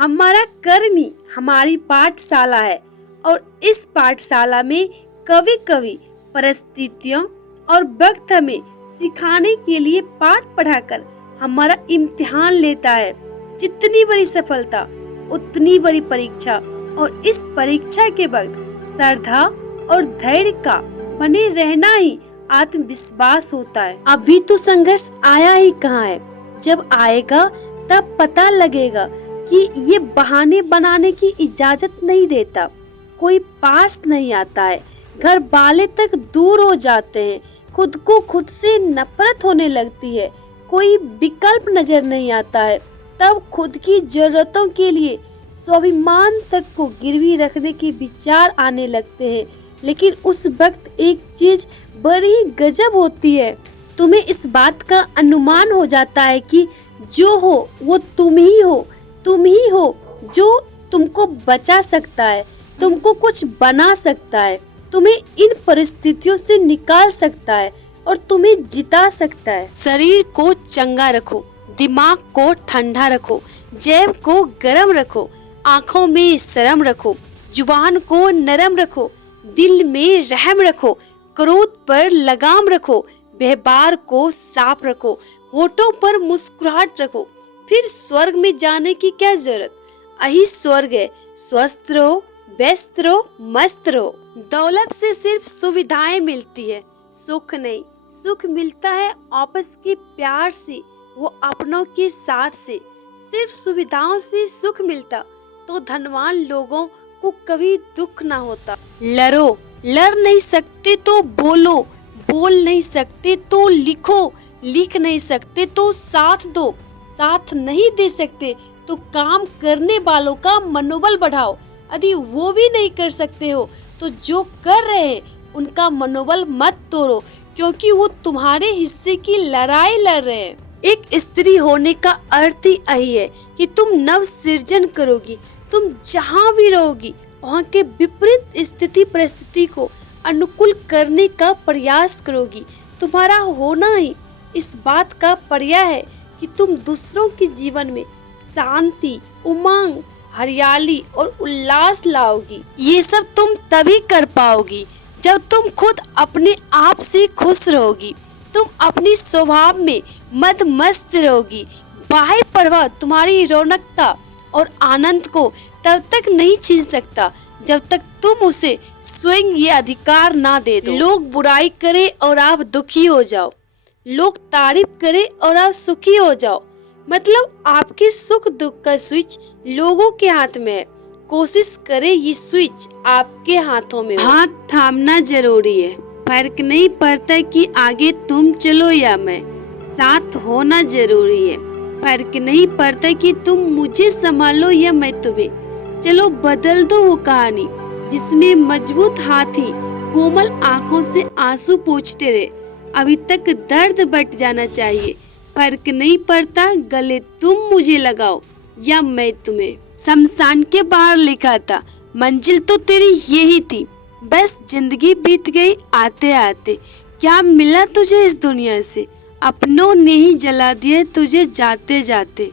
हमारा कर्म ही हमारी पाठशाला है और इस पाठशाला में कभी कभी परिस्थितियों और वक्त हमें सिखाने के लिए पाठ पढ़ाकर हमारा इम्तिहान लेता है। जितनी बड़ी सफलता उतनी बड़ी परीक्षा, और इस परीक्षा के वक्त श्रद्धा और धैर्य का बने रहना ही आत्मविश्वास होता है। अभी तो संघर्ष आया ही कहाँ है, जब आएगा तब पता लगेगा कि ये बहाने बनाने की इजाजत नहीं देता। कोई पास नहीं आता है, घर वाले तक दूर हो जाते हैं, खुद को खुद से नफरत होने लगती है, कोई विकल्प नजर नहीं आता है, तब खुद की जरूरतों के लिए स्वाभिमान तक को गिरवी रखने के विचार आने लगते हैं। लेकिन उस वक्त एक चीज बड़ी गजब होती है, तुम्हें इस बात का अनुमान हो जाता है कि जो हो वो तुम ही हो जो तुमको बचा सकता है, तुमको कुछ बना सकता है, तुम्हें इन परिस्थितियों से निकाल सकता है और तुम्हें जिता सकता है। शरीर को चंगा रखो, दिमाग को ठंडा रखो, जेब को गर्म रखो, आँखों में शर्म रखो, जुबान को नरम रखो, दिल में रहम रखो, क्रोध पर लगाम रखो, व्यवहार को साफ रखो, होठों पर मुस्कुराहट रखो। फिर स्वर्ग में जाने की क्या जरूरत, यही स्वर्ग है। स्वस्थ रहो, व्यस्त रहो, मस्त रहो। दौलत से सिर्फ सुविधाएं मिलती है, सुख नहीं। सुख मिलता है आपस के प्यार से, वो अपनों के साथ से। सिर्फ सुविधाओं से सुख मिलता तो धनवान लोगों को कभी दुख ना होता। लड़ो, लड़ नहीं सकते तो बोलो, बोल नहीं सकते तो लिखो, लिख नहीं सकते तो साथ दो, साथ नहीं दे सकते तो काम करने वालों का मनोबल बढ़ाओ। यदि वो भी नहीं कर सकते हो तो जो कर रहे हैं उनका मनोबल मत तोड़ो, क्योंकि वो तुम्हारे हिस्से की लड़ाई लड़ रहे हैं। एक स्त्री होने का अर्थ ही यही है कि तुम नव सृजन करोगी। तुम जहाँ भी रहोगी वहाँ के विपरीत स्थिति परिस्थिति को अनुकूल करने का प्रयास करोगी। तुम्हारा होना ही इस बात का पर्याय है कि तुम दूसरों के जीवन में शांति, उमंग, हरियाली और उल्लास लाओगी। ये सब तुम तभी कर पाओगी जब तुम खुद अपने आप से खुश रहोगी। तुम अपनी स्वभाव में मद मस्त रहोगी। बाह्य प्रभाव तुम्हारी रौनकता और आनंद को तब तक नहीं छीन सकता जब तक तुम उसे स्वयं ये अधिकार ना दे दो। लोग बुराई करे और आप दुखी हो जाओ, लोग तारीफ करे और आप सुखी हो जाओ। मतलब आपके सुख दुख का स्विच लोगों के हाथ में है। कोशिश करे ये स्विच आपके हाथों में हो। हाथ थामना जरूरी है, फर्क नहीं पड़ता कि आगे तुम चलो या मैं। साथ होना जरूरी है, फर्क नहीं पड़ता कि तुम मुझे संभालो या मैं तुम्हें। चलो बदल दो वो कहानी जिसमें मजबूत हाथी कोमल आंखों से आंसू पोंछते रहे। अभी तक दर्द बट जाना चाहिए, फर्क नहीं पड़ता गले तुम मुझे लगाओ या मैं तुम्हें। शमशान के बाहर लिखा था, मंजिल तो तेरी यही थी, बस जिंदगी बीत गई आते आते। क्या मिला तुझे इस दुनिया से, अपनों ने ही जला दिया तुझे जाते जाते।